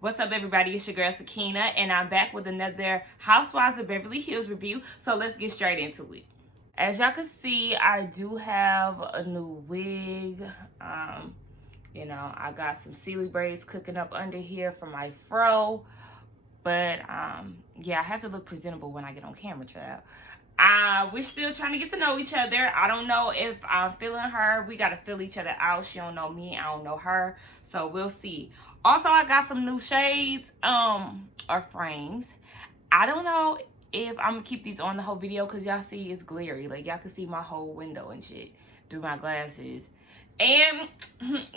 What's up, everybody? It's your girl Sakina, and I'm back with another Housewives of Beverly Hills review. So let's get straight into it. As y'all can see, I do have a new wig. I got some Sealy braids cooking up under here for my fro. But yeah, I have to look presentable when I get on camera, child. We're still trying to get to know each other. I don't know if I'm feeling her. We got to feel each other out. She don't know me. I don't know her. So we'll see. Also, I got some new shades or frames. I don't know if I'm going to keep these on the whole video because y'all see it's glary. Like, y'all can see my whole window and shit through my glasses. And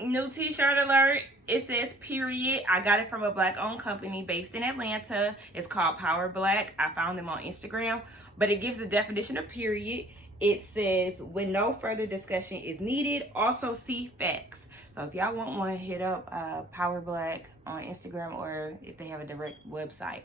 new t-shirt alert. It says period. I got it from a black-owned company based in Atlanta. It's called Power Black. I found them on Instagram. But it gives the definition of period. It says, when no further discussion is needed, also see facts. So if y'all want one, hit up Power Black on Instagram or if they have a direct website.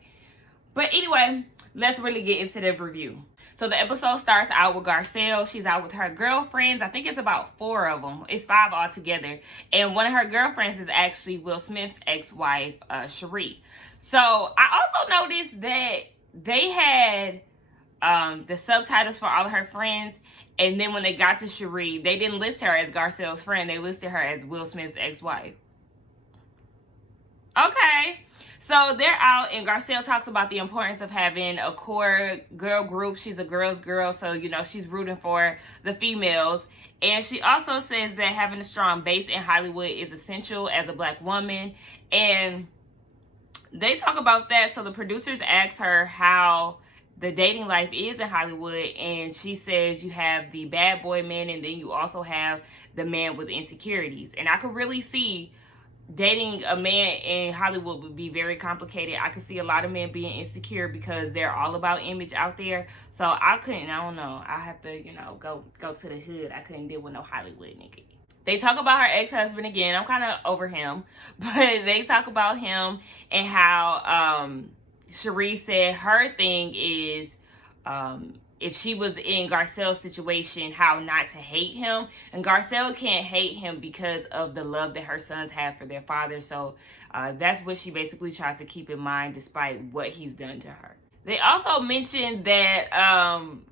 But anyway, let's really get into the review. So the episode starts out with Garcelle. She's out with her girlfriends. I think it's about 4 of them. It's 5 altogether. And one of her girlfriends is actually Will Smith's ex-wife, Cherie. So I also noticed that they had the subtitles for all of her friends. And then when they got to Cherie, they didn't list her as Garcelle's friend. They listed her as Will Smith's ex-wife. Okay. So they're out, and Garcelle talks about the importance of having a core girl group. She's a girl's girl, so, she's rooting for the females. And she also says that having a strong base in Hollywood is essential as a black woman. And they talk about that. So the producers asked her how the dating life is in Hollywood, and she says you have the bad boy men, and then you also have the man with insecurities. And I could really see dating a man in Hollywood would be very complicated. I could see a lot of men being insecure because they're all about image out there. So I don't know. I have to, go to the hood. I couldn't deal with no Hollywood nigga. They talk about her ex-husband again. I'm kind of over him. But they talk about him and how Cherie said her thing is if she was in Garcelle's situation, how not to hate him. And Garcelle can't hate him because of the love that her sons have for their father. So that's what she basically tries to keep in mind despite what he's done to her. They also mentioned that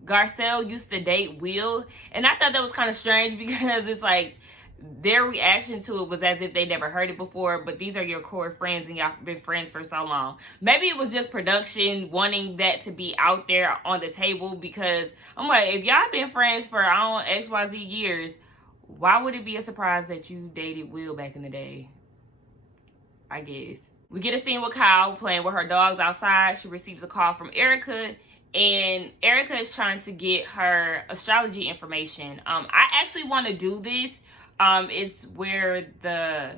Garcelle used to date Will. And I thought that was kind of strange because it's like their reaction to it was as if they never heard it before, but these are your core friends and y'all been friends for so long. Maybe it was just production wanting that to be out there on the table, because I'm like, if y'all been friends for XYZ years, why would it be a surprise that you dated Will back in the day? I guess. We get a scene with Kyle playing with her dogs outside. She receives a call from Erica, and Erica is trying to get her astrology information. I actually want to do this. It's where the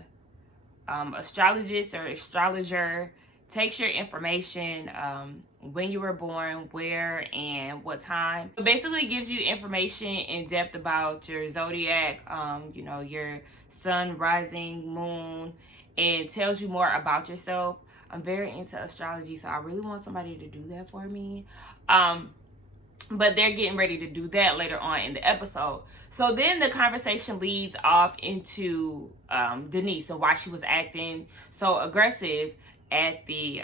astrologist or astrologer takes your information, when you were born, where, and what time. It basically gives you information in depth about your zodiac, your sun, rising, moon, and tells you more about yourself. I'm very into astrology, so I really want somebody to do that for me. But they're getting ready to do that later on in the episode. So then the conversation leads off into Denise and why she was acting so aggressive at the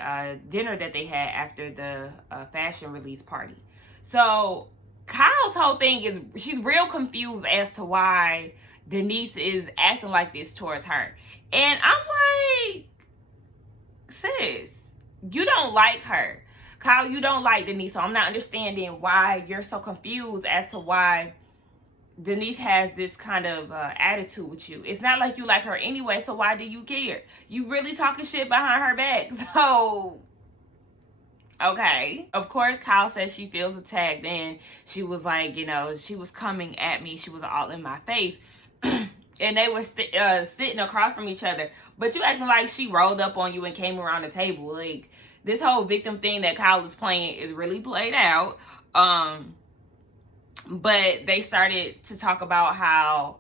dinner that they had after the fashion release party. So Kyle's whole thing is she's real confused as to why Denise is acting like this towards her. And I'm like, sis, you don't like her. Kyle, you don't like Denise, so I'm not understanding why you're so confused as to why Denise has this kind of attitude with you. It's not like you like her anyway, so why do you care? You really talking shit behind her back, so okay. Of course, Kyle says she feels attacked, and she was like, she was coming at me. She was all in my face. And they were sitting across from each other. But you acting like she rolled up on you and came around the table. Like, this whole victim thing that Kyle is playing is really played out. But they started to talk about how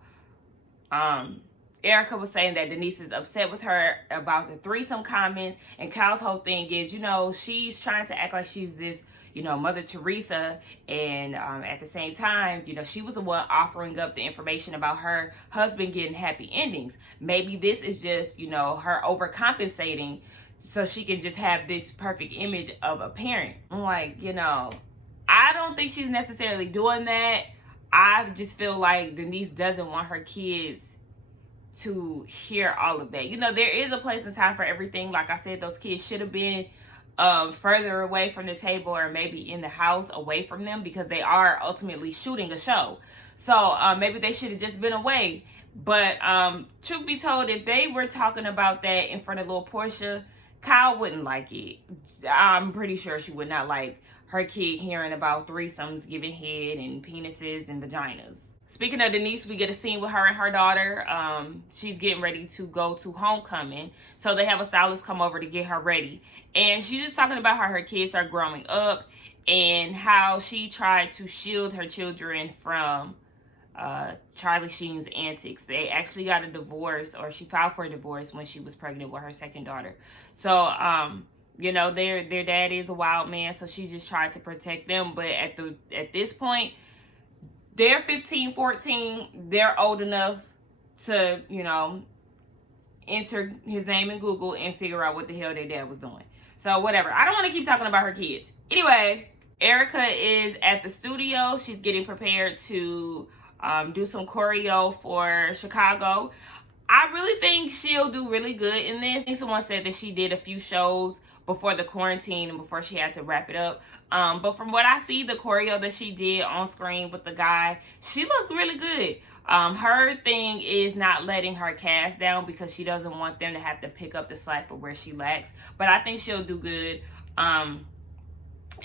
Erica was saying that Denise is upset with her about the threesome comments. And Kyle's whole thing is, she's trying to act like she's this, Mother Teresa. And at the same time, she was the one offering up the information about her husband getting happy endings. Maybe this is just, her overcompensating so she can just have this perfect image of a parent. I'm like, I don't think she's necessarily doing that. I just feel like Denise doesn't want her kids to hear all of that. There is a place and time for everything. Like I said, those kids should have been further away from the table, or maybe in the house away from them, because they are ultimately shooting a show. So maybe they should have just been away. But truth be told, if they were talking about that in front of little Portia, Kyle wouldn't like it. I'm pretty sure she would not like her kid hearing about threesomes, giving head, and penises and vaginas. Speaking of Denise, we get a scene with her and her daughter. She's getting ready to go to homecoming. So they have a stylist come over to get her ready. And she's just talking about how her kids are growing up and how she tried to shield her children from Charlie Sheen's antics. They actually got a divorce, or she filed for a divorce when she was pregnant with her second daughter. So, their dad is a wild man, so she just tried to protect them. But at this point, they're 15, 14. They're old enough to, enter his name in Google and figure out what the hell their dad was doing. So whatever. I don't want to keep talking about her kids. Anyway, Erica is at the studio. She's getting prepared to do some choreo for Chicago. I really think she'll do really good in this. I think someone said that she did a few shows before the quarantine and before she had to wrap it up. But from what I see, the choreo that she did on screen with the guy, she looked really good. Her thing is not letting her cast down, because she doesn't want them to have to pick up the slack for where she lacks. But I think she'll do good. And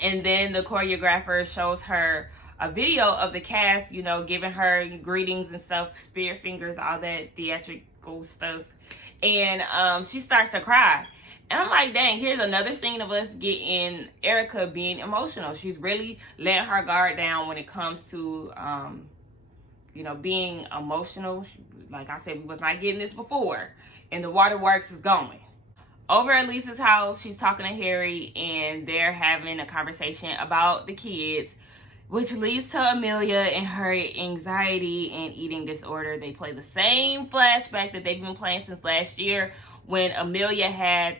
then the choreographer shows her a video of the cast, giving her greetings and stuff, spirit fingers, all that theatrical stuff. And she starts to cry. And I'm like, dang, here's another scene of us getting Erica being emotional. She's really letting her guard down when it comes to, being emotional. Like I said, we was not getting this before. And the waterworks is going. Over at Lisa's house, she's talking to Harry, and they're having a conversation about the kids, which leads to Amelia and her anxiety and eating disorder. They play the same flashback that they've been playing since last year, when Amelia had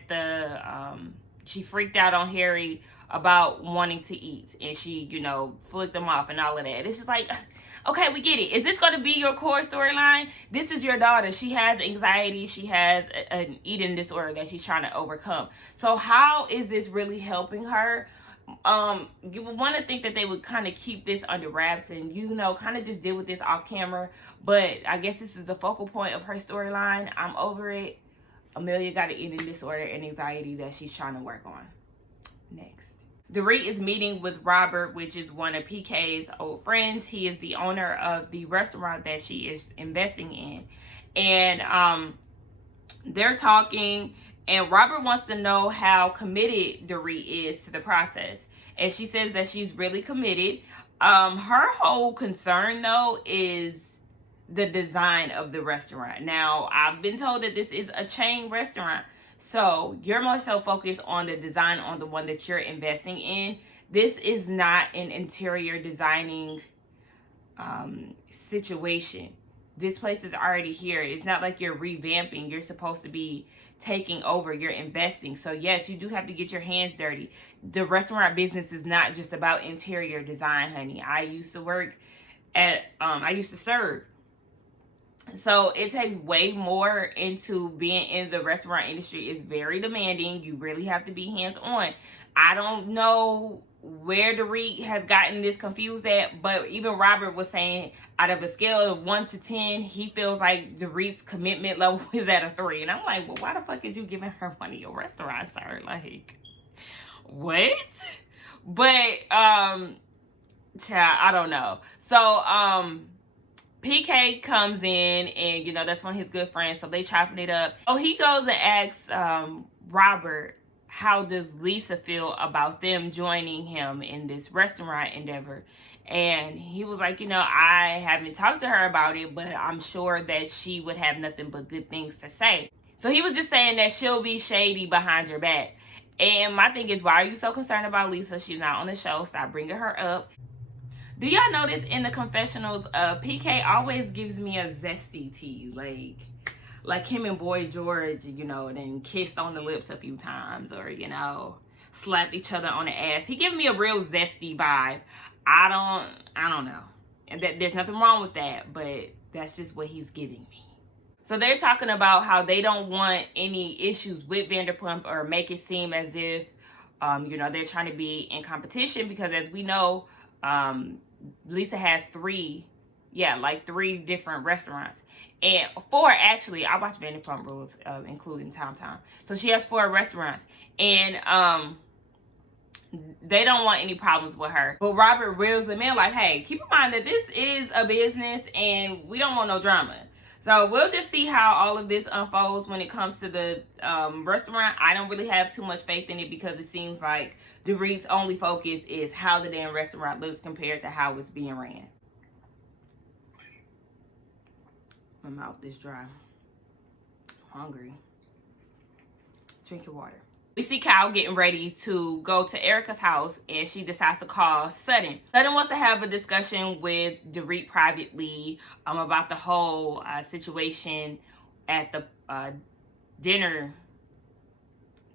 she freaked out on Harry about wanting to eat, and she, flicked him off and all of that. It's just like, okay, we get it. Is this going to be your core storyline? This is your daughter. She has anxiety. She has an eating disorder that she's trying to overcome. So how is this really helping her? You would want to think that they would kind of keep this under wraps and, kind of just deal with this off camera. But I guess this is the focal point of her storyline. I'm over it. Amelia got an eating disorder and anxiety that she's trying to work on. Next. Dorit is meeting with Robert, which is one of PK's old friends. He is the owner of the restaurant that she is investing in. And they're talking, and Robert wants to know how committed Dorit is to the process. And she says that she's really committed. Her whole concern, though, is the design of the restaurant. Now, I've been told that this is a chain restaurant, so you're more so focused on the design on the one that you're investing in. This is not an interior designing situation. This place is already here. It's not like you're revamping. You're supposed to be taking over. You're investing. So yes, you do have to get your hands dirty. The restaurant business is not just about interior design, honey. I used to serve. So it takes way more into being in the restaurant industry. It's very demanding. You really have to be hands-on. I don't know where Dorit has gotten this confused at, but even Robert was saying out of a scale of 1 to 10, he feels like Dorit's commitment level is at a 3. And I'm like, well, why the fuck is you giving her one of your restaurants, sir? Like, what? But, child, I don't know. So, PK comes in, and that's one of his good friends, so they chopping it up. Oh, he goes and asks Robert, how does Lisa feel about them joining him in this restaurant endeavor? And he was like, I haven't talked to her about it, but I'm sure that she would have nothing but good things to say. So he was just saying that she'll be shady behind your back. And my thing is, why are you so concerned about Lisa? She's not on the show. Stop bringing her up. Do y'all notice in the confessionals, PK always gives me a zesty tea? Like, like him and Boy George, you know, and then kissed on the lips a few times, or, you know, slapped each other on the ass. He gave me a real zesty vibe. I don't know. And that there's nothing wrong with that, but that's just what he's giving me. So they're talking about how they don't want any issues with Vanderpump or make it seem as if, you know, they're trying to be in competition, because as we know, Lisa has three different restaurants. And 4, actually, I watch Vanderpump Rules, including Tom. So she has 4 restaurants. And they don't want any problems with her. But Robert reels them in like, hey, keep in mind that this is a business and we don't want no drama. So we'll just see how all of this unfolds when it comes to the restaurant. I don't really have too much faith in it, because it seems like Dorit's only focus is how the damn restaurant looks compared to how it's being ran. My mouth is dry. I'm hungry. Drink your water. We see Kyle getting ready to go to Erica's house, and she decides to call Sutton. Sutton wants to have a discussion with Dorit privately about the whole situation at the dinner.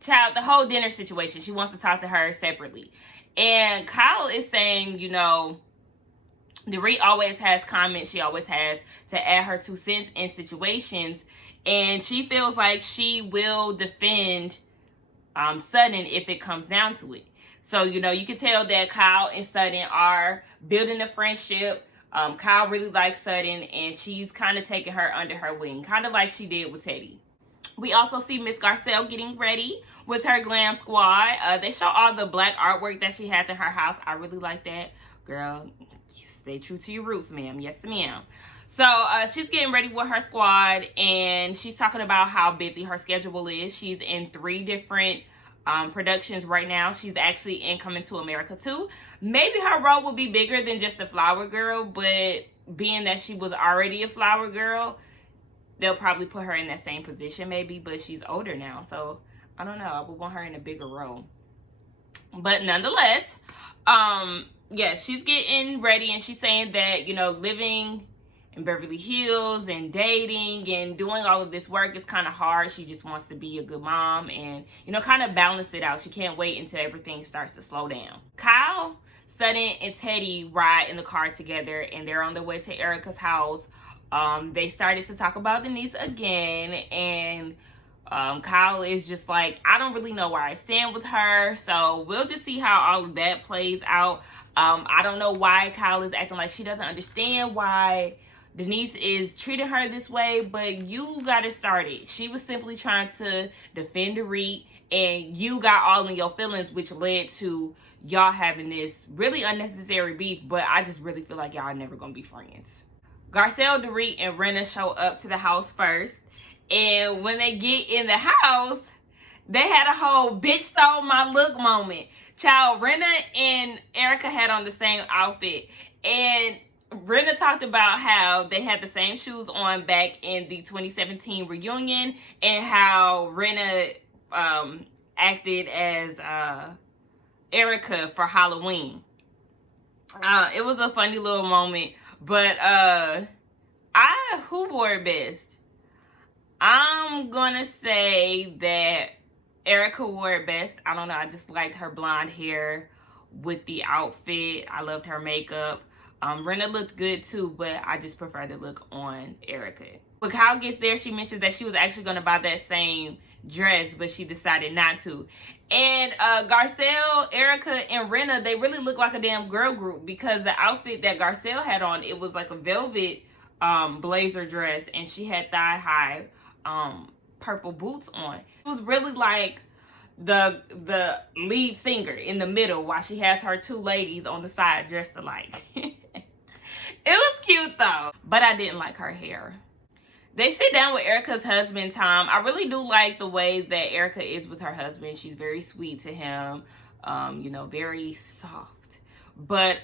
The whole dinner situation. She wants to talk to her separately. And Kyle is saying, you know, Dorit always has comments. She always has to add her 2 cents in situations. And she feels like she will defend Sutton if it comes down to it. So, you know, you can tell that Kyle and Sutton are building a friendship. Kyle really likes Sutton, and she's kind of taking her under her wing, kind of like she did with Teddy. We also see Miss Garcelle getting ready with her glam squad. They show all the black artwork that she has in her house. I really like that. Girl, stay true to your roots, ma'am. Yes, ma'am. So she's getting ready with her squad, and she's talking about how busy her schedule is. She's in 3 different productions right now. She's actually in Coming to America too. Maybe her role will be bigger than just a flower girl, but being that she was already a flower girl, they'll probably put her in that same position maybe, but she's older now. So I don't know. I would want her in a bigger role. But nonetheless, yeah, she's getting ready, and she's saying that, you know, living in Beverly Hills and dating and doing all of this work is kind of hard. She just wants to be a good mom and, you know, kind of balance it out. She can't wait until everything starts to slow down. Kyle, Sutton, and Teddy ride in the car together, and they're on their way to Erica's house. They started to talk about Denise again, and Kyle is just like, I don't really know where I stand with her. So we'll just see how all of that plays out. I don't know why Kyle is acting like she doesn't understand why Denise is treating her this way, but you got it started. She was simply trying to defend Dorit, and you got all in your feelings, which led to y'all having this really unnecessary beef. But I just really feel like y'all are never gonna be friends. Garcelle, Dorit, and Rinna show up to the house first, and when they get in the house, they had a whole bitch stole my look moment. Child, Rinna and Erica had on the same outfit, and Rinna talked about how they had the same shoes on back in the 2017 reunion, and how Rinna acted as Erica for Halloween. It was a funny little moment, but who wore it best? I'm gonna say that Erica wore it best. I don't know, I just liked her blonde hair with the outfit. I loved her makeup. Rinna looked good too, but I just prefer the look on Erica. When Kyle gets there, she mentions that she was actually going to buy that same dress, but she decided not to. And Garcelle, Erica, and Rinna, they really look like a damn girl group, because the outfit that Garcelle had on, it was like a velvet blazer dress, and she had thigh-high purple boots on. It was really like the lead singer in the middle, while she has her 2 ladies on the side dressed alike. It was cute though, but I didn't like her hair. They sit down with Erica's husband, Tom. I really do like the way that Erica is with her husband. She's very sweet to him, you know, very soft. But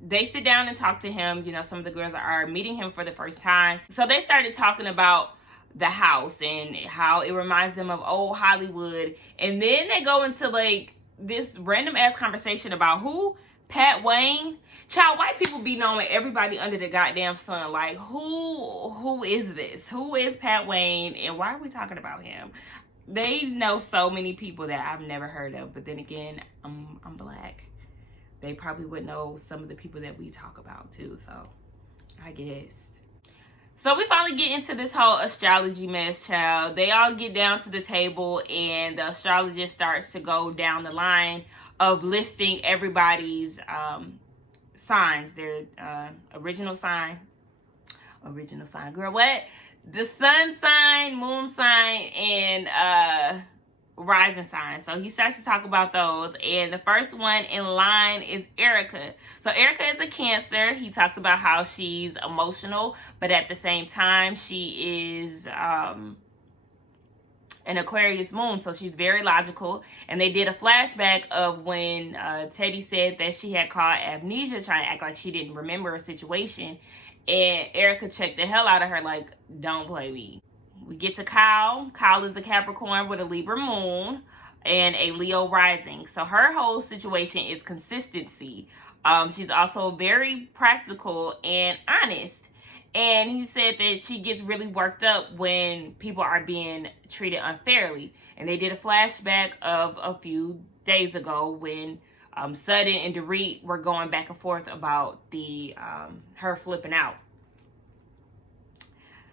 they sit down and talk to him. You know, some of the girls are meeting him for the first time. So they started talking about the house and how it reminds them of old Hollywood. And then they go into like this random ass conversation about who Pat Wayne. Child, white people be knowing everybody under the goddamn sun. Like, who is this? Who is Pat Wayne, and why are we talking about him? They know so many people that I've never heard of, but then again, I'm black. They probably would know some of the people that we talk about too, so I guess. So we finally get into this whole astrology mess, child. They all get down to the table, and the astrologist starts to go down the line of listing everybody's signs, their original sign, girl, what? The sun sign, moon sign, and rising sign. So he starts to talk about those, and the first one in line is Erica. So Erica is a Cancer. He talks about how she's emotional, but at the same time she is an Aquarius moon, so she's very logical. And they did a flashback of when Teddy said that she had caught amnesia, trying to act like she didn't remember a situation, and Erica checked the hell out of her like, don't play me. We get to Kyle. Kyle is a Capricorn with a Libra moon and a Leo rising. So her whole situation is consistency. She's also very practical and honest. And he said that she gets really worked up when people are being treated unfairly. And they did a flashback of a few days ago when Sudden and Dorit were going back and forth about the her flipping out.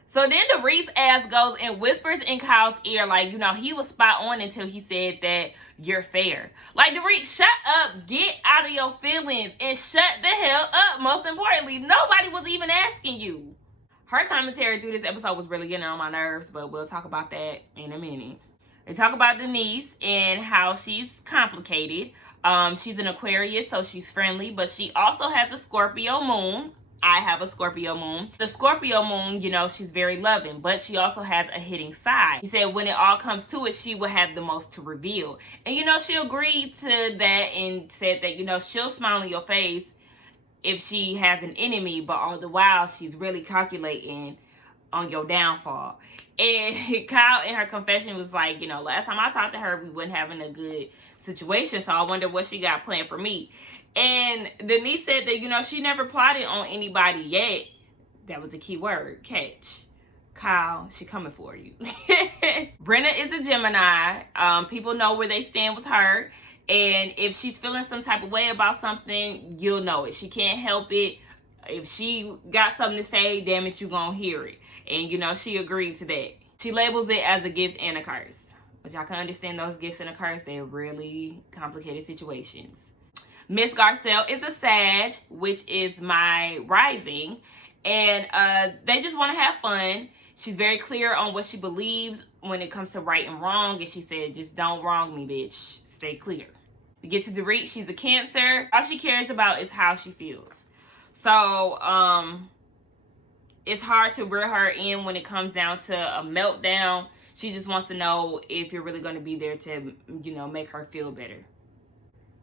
So then Dorit's ass goes and whispers in Kyle's ear, like, you know, he was spot on until he said that you're fair. Like, Dorit, shut up, get out of your feelings, and shut the hell up. Most importantly, nobody was even asking you. Her commentary through this episode was really getting on my nerves, but we'll talk about that in a minute. They talk about Denise and how she's complicated. She's an Aquarius, so she's friendly, but she also has a Scorpio moon. I have a Scorpio moon. The Scorpio moon, you know, she's very loving, but she also has a hitting side. He said when it all comes to it, she will have the most to reveal. And, you know, she agreed to that and said that, you know, she'll smile in your face if she has an enemy, but all the while she's really calculating on your downfall. And Kyle in her confession was like, you know, last time I talked to her, we weren't having a good situation, so I wonder what she got planned for me. And Denise said that, you know, she never plotted on anybody yet. That was the key word, catch. Kyle, she coming for you. Brenna is a Gemini. People know where they stand with her. And if she's feeling some type of way about something, you'll know it. She can't help it. If she got something to say, damn it, you gonna hear it. And, you know, she agreed to that. She labels it as a gift and a curse. But y'all can understand those gifts and a curse. They're really complicated situations. Miss Garcelle is a Sag, which is my rising, and they just want to have fun. She's very clear on what she believes when it comes to right and wrong, and she said, just don't wrong me, bitch. Stay clear. We get to Dorit. She's a Cancer. All she cares about is how she feels. So, it's hard to reel her in when it comes down to a meltdown. She just wants to know if you're really going to be there to, you know, make her feel better.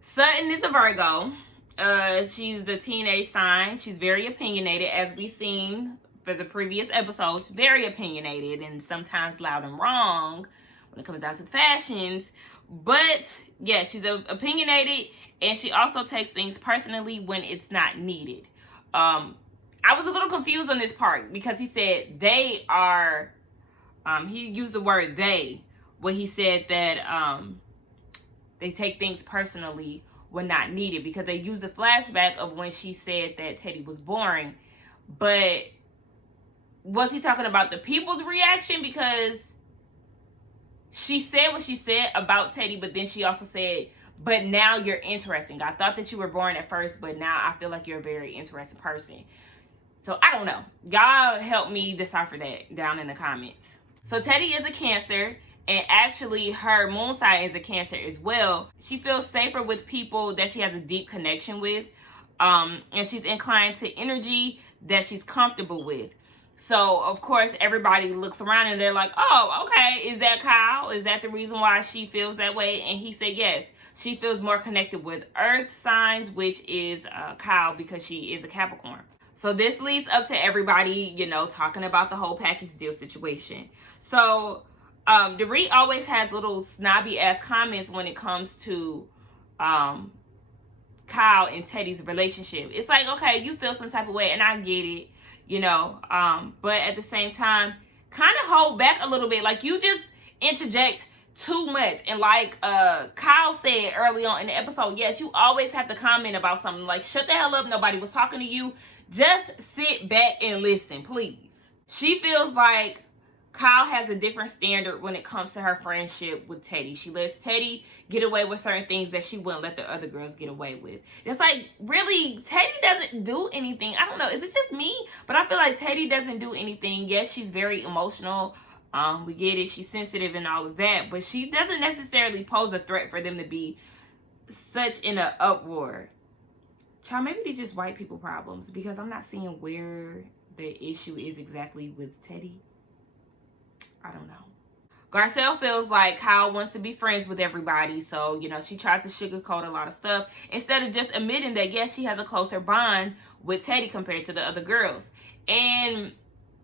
Sutton is a Virgo. She's the teenage sign. She's very opinionated, as we've seen for the previous episodes. Very opinionated and sometimes loud and wrong when it comes down to the fashions. But yeah, she's opinionated, and she also takes things personally when it's not needed. I was a little confused on this part because he said they are. He used the word they when he said that they take things personally when not needed, because they used a flashback of when she said that Teddy was boring. But was he talking about the people's reaction? Because she said what she said about Teddy, but then she also said, but now you're interesting. I thought that you were boring at first, but now I feel like you're a very interesting person. So I don't know. Y'all help me decipher that down in the comments. So Teddy is a Cancer. And actually, her moon sign is a Cancer as well. She feels safer with people that she has a deep connection with. And she's inclined to energy that she's comfortable with. So, of course, everybody looks around and they're like, oh, okay, is that Kyle? Is that the reason why she feels that way? And he said, yes, she feels more connected with earth signs, which is Kyle, because she is a Capricorn. So this leads up to everybody, you know, talking about the whole package deal situation. So Dorit always has little snobby ass comments when it comes to Kyle Kyle and Teddy's relationship. It's like, okay, you feel some type of way, and I get it, but at the same time, kind of hold back a little bit. Like, you just interject too much. And like Kyle said early on in the episode, yes, you always have to comment about something. Like, shut the hell up, nobody was talking to you. Just sit back and listen, please. She feels like Kyle has a different standard when it comes to her friendship with Teddy. She lets Teddy get away with certain things that she wouldn't let the other girls get away with. It's like, really, Teddy doesn't do anything. I don't know, is it just me? But I feel like Teddy doesn't do anything. Yes, she's very emotional. We get it. She's sensitive and all of that. But she doesn't necessarily pose a threat for them to be such in an uproar. Child, maybe these just white people problems, because I'm not seeing where the issue is exactly with Teddy. I don't know. Garcelle feels like Kyle wants to be friends with everybody. So, she tries to sugarcoat a lot of stuff instead of just admitting that, yes, she has a closer bond with Teddy compared to the other girls. And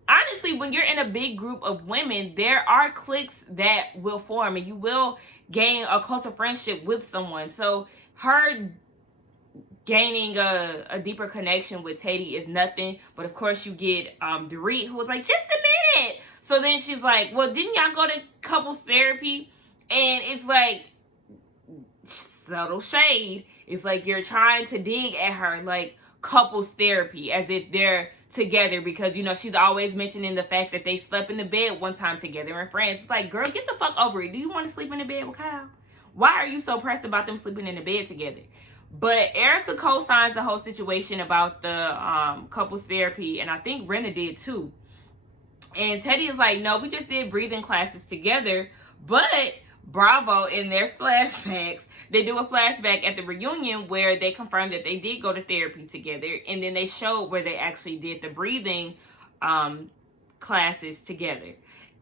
honestly, when you're in a big group of women, there are cliques that will form and you will gain a closer friendship with someone. So her gaining a deeper connection with Teddy is nothing. But of course you get Dorit, who was like, just a minute. So then she's like, well, didn't y'all go to couples therapy? And it's like, subtle shade. It's like you're trying to dig at her, like, couples therapy, as if they're together, because she's always mentioning the fact that they slept in the bed one time together and friends. It's like, girl, get the fuck over it. Do you want to sleep in the bed with Kyle? Why are you so pressed about them sleeping in the bed together? But Erica co-signs the whole situation about the couples therapy, and I think Rena did too. And Teddy is like, no, we just did breathing classes together. But Bravo, in their flashbacks, they do a flashback at the reunion where they confirmed that they did go to therapy together. And then they showed where they actually did the breathing classes together.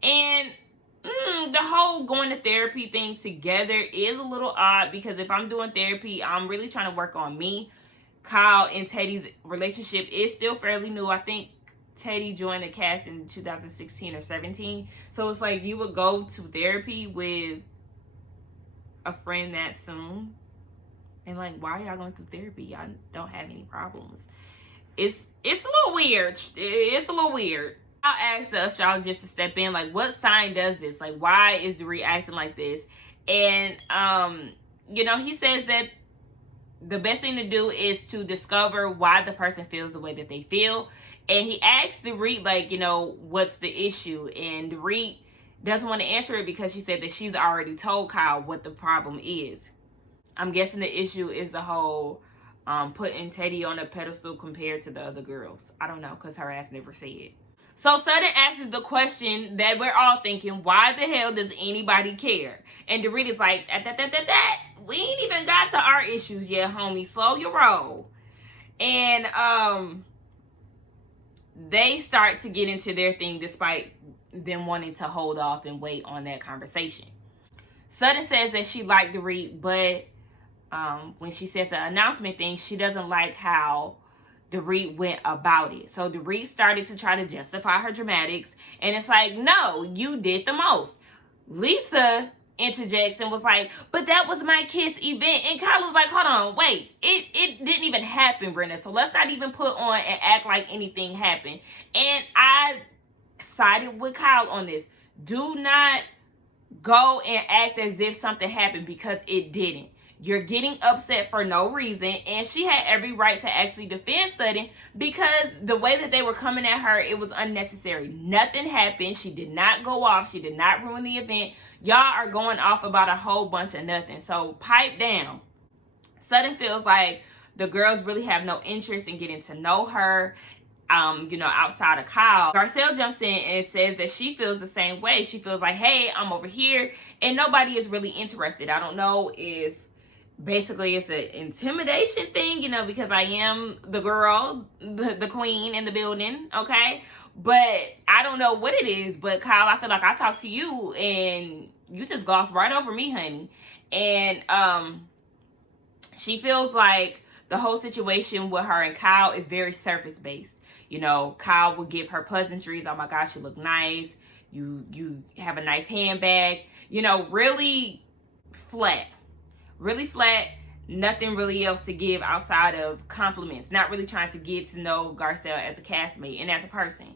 And the whole going to therapy thing together is a little odd, because if I'm doing therapy, I'm really trying to work on me. Kyle and Teddy's relationship is still fairly new. I think Teddy joined the cast in 2016 or 17. So it's like, you would go to therapy with a friend that soon. And like, why are y'all going through therapy? Y'all don't have any problems. It's a little weird. It's a little weird. I asked the astrologist to step in, like, what sign does this? Like, why is Dorit acting like this? And he says that the best thing to do is to discover why the person feels the way that they feel. And he asked Dorit, like, what's the issue? And Dorit doesn't want to answer it because she said that she's already told Kyle what the problem is. I'm guessing the issue is the whole putting Teddy on a pedestal compared to the other girls. I don't know, because her ass never said. So Sutton asks the question that we're all thinking, why the hell does anybody care? And Dorit is like, we ain't even got to our issues yet, homie. Slow your roll. And they start to get into their thing despite them wanting to hold off and wait on that conversation. Sutton says that she liked Dorit, but when she said the announcement thing, she doesn't like how Dorit went about it. So Dorit started to try to justify her dramatics, and it's like, no, you did the most. Lisa interjects and was like, but that was my kid's event. And Kyle was like, hold on, wait, it didn't even happen, Brenda. So let's not even put on and act like anything happened. And I sided with Kyle on this. Do not go and act as if something happened, because it didn't. You're getting upset for no reason. And she had every right to actually defend Sutton, because the way that they were coming at her, it was unnecessary. Nothing happened. She did not go off. She did not ruin the event. Y'all are going off about a whole bunch of nothing. So pipe down. Sutton feels like the girls really have no interest in getting to know her, outside of Kyle. Garcelle jumps in and says that she feels the same way. She feels like, hey, I'm over here and nobody is really interested. I don't know if basically it's an intimidation thing, because I am the girl, the queen in the building, okay? But I don't know what it is. But Kyle, I feel like I talked to you and you just glossed right over me, honey. And she feels like the whole situation with her and Kyle is very surface based. Kyle will give her pleasantries. Oh my gosh, you look nice. You have a nice handbag. Really flat. Really flat. nothing really else to give outside of compliments, not really trying to get to know Garcelle as a castmate and as a person.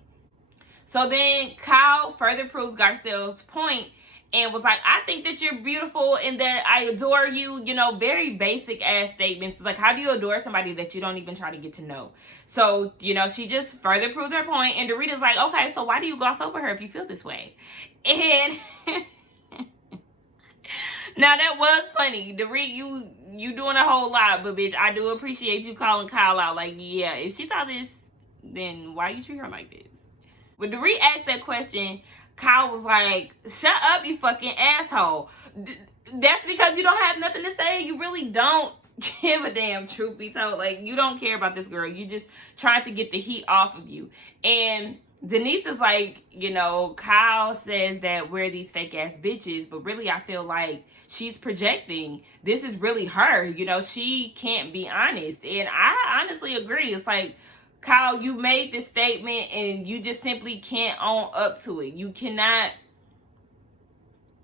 So then Kyle further proves Garcelle's point and was like, I think that you're beautiful and that I adore you. You know, very basic ass statements. Like, how do you adore somebody that you don't even try to get to know? So, you know, she just further proves her point. And Dorita's like, okay, so why do you gloss over her if you feel this way? And now that was funny. Dorit, you doing a whole lot, but bitch, I do appreciate you calling Kyle out. Like, yeah, if she thought this, then why you treat her like this? When Dorit asked that question, Kyle was like, shut up, you fucking asshole. That's because you don't have nothing to say. You really don't give a damn, truth be told. Like, you don't care about this girl. You just trying to get the heat off of you. And Denise is like, you know, Kyle says that we're these fake ass bitches, but really I feel like she's projecting. This is really her. You know, she can't be honest. And I honestly agree. It's like, Kyle, you made this statement and you just simply can't own up to it. You cannot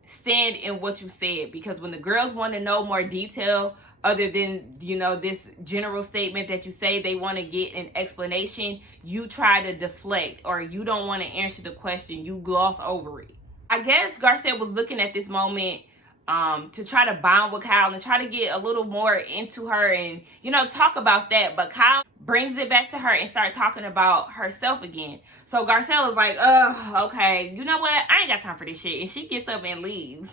stand in what you said, because when the girls want to know more detail other than, you know, this general statement that you say, they want to get an explanation, you try to deflect, or you don't want to answer the question. You gloss over it. I guess Garcelle was looking at this moment to try to bond with Kyle and try to get a little more into her and, you know, talk about that. But Kyle brings it back to her and start talking about herself again. So Garcelle is like, okay, you know what? I ain't got time for this shit. And she gets up and leaves.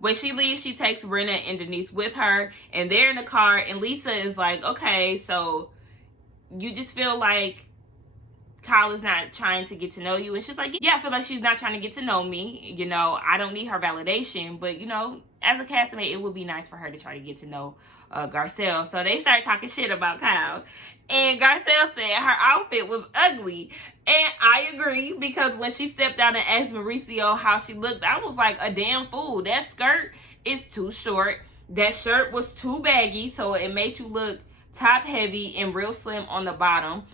When she leaves, she takes Brenna and Denise with her, and they're in the car, and Lisa is like, okay, so you just feel like Kyle is not trying to get to know you? And she's like, yeah, I feel like she's not trying to get to know me. You know, I don't need her validation, but, you know, as a castmate, it would be nice for her to try to get to know Garcelle. So they start talking shit about Kyle. And Garcelle said her outfit was ugly. And I agree, because when she stepped out and asked Mauricio how she looked, I was like a damn fool. That skirt is too short. That shirt was too baggy, so it made you look top heavy and real slim on the bottom.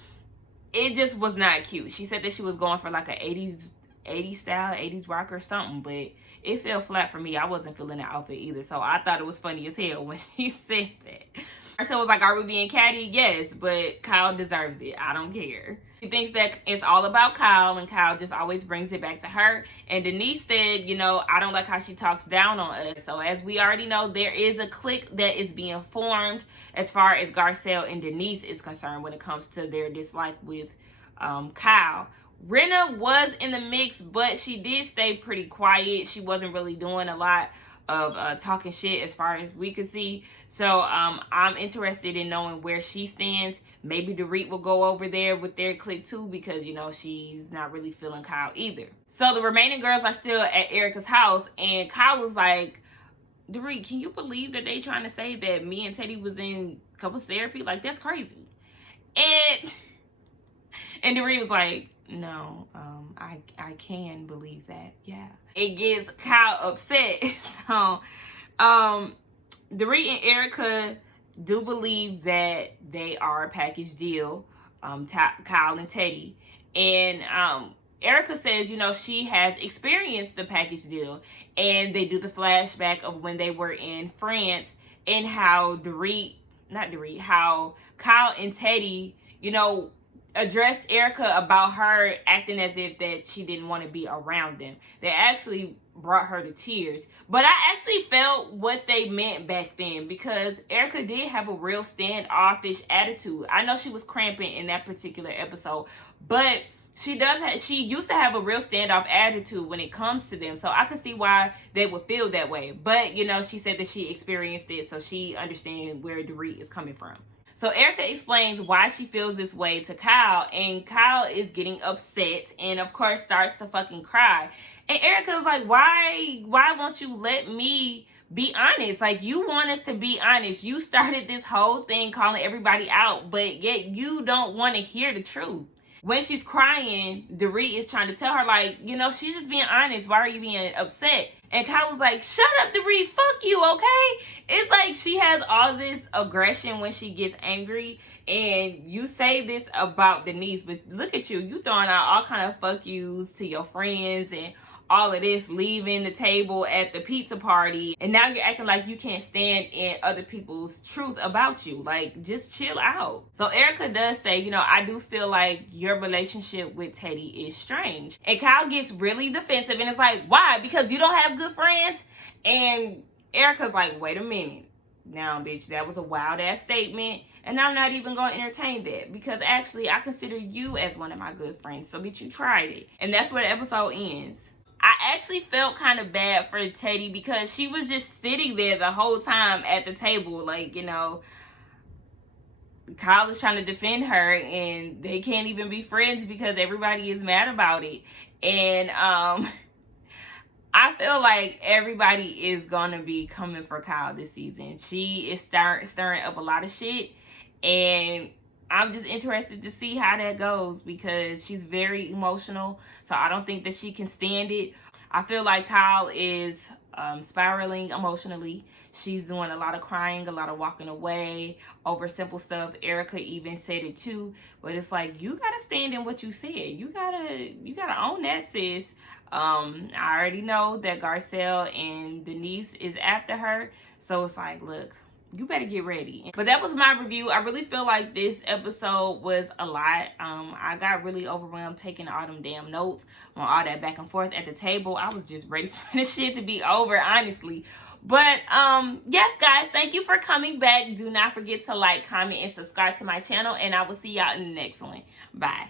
It just was not cute. She said that she was going for like a 80s style, 80s rock or something, but it fell flat for me. I wasn't feeling the outfit either, so I thought it was funny as hell when she said that. Marcel was like, are we being catty? Yes, but Kyle deserves it. I don't care. She thinks that it's all about Kyle, and Kyle just always brings it back to her. And Denise said, you know, I don't like how she talks down on us. So as we already know, there is a clique that is being formed as far as Garcelle and Denise is concerned when it comes to their dislike with Kyle. Brenna was in the mix, but she did stay pretty quiet. She wasn't really doing a lot of talking shit as far as we could see. So I'm interested in knowing where she stands. Maybe Dorit will go over there with their clique too, because, you know, she's not really feeling Kyle either. So the remaining girls are still at Erica's house, and Kyle was like, Dorit, can you believe that they trying to say that me and Teddy was in couples therapy? Like, that's crazy. And Dorit was like, no, I can believe that. Yeah. It gets Kyle upset. So Dorit and Erica do believe that they are a package deal, Kyle and Teddy. And Erica says, you know, she has experienced the package deal. And they do the flashback of when they were in France and how how Kyle and Teddy, you know, addressed Erica about her acting as if that she didn't want to be around them. They actually brought her to tears. But I actually felt what they meant back then, because Erica did have a real standoffish attitude. I know she was cramping in that particular episode, but she used to have a real standoff attitude when it comes to them. So I could see why they would feel that way. But, you know, she said that she experienced it, so she understands where Dorit is coming from. So Erica explains why she feels this way to Kyle, and Kyle is getting upset and of course starts to fucking cry. And Erica's like, why won't you let me be honest? Like, you want us to be honest. You started this whole thing calling everybody out, but yet you don't want to hear the truth. When she's crying, Dorit is trying to tell her, like, you know, she's just being honest. Why are you being upset? And Kyle was like, shut up, Dorit. Fuck you, okay? It's like she has all this aggression when she gets angry. And you say this about Denise, but look at you. You throwing out all kind of fuck yous to your friends and all of this, leaving the table at the pizza party, and now you're acting like you can't stand in other people's truth about you. Like, just chill out. So Erica does say, you know, I do feel like your relationship with Teddy is strange. And Kyle gets really defensive and it's like, why? Because you don't have good friends? And Erica's like, wait a minute. Now, bitch, that was a wild ass statement, and I'm not even gonna entertain that, because actually I consider you as one of my good friends. So bitch, you tried it. And that's where the episode ends. I actually felt kind of bad for Teddy because she was just sitting there the whole time at the table, like, you know, Kyle is trying to defend her and they can't even be friends because everybody is mad about it. And I feel like everybody is gonna be coming for Kyle this season. She is stirring up a lot of shit, and I'm just interested to see how that goes because she's very emotional. So I don't think that she can stand it. I feel like Kyle is spiraling emotionally. She's doing a lot of crying, a lot of walking away over simple stuff. Erica even said it too, but it's like, you gotta stand in what you said. You gotta own that, sis. I already know that Garcelle and Denise is after her, so it's like, look, you better get ready. But that was my review. I really feel like this episode was a lot. I got really overwhelmed taking all them damn notes on all that back and forth at the table. I was just ready for this shit to be over, honestly. But yes, guys, thank you for coming back. Do not forget to like, comment, and subscribe to my channel, and I will see y'all in the next one. Bye.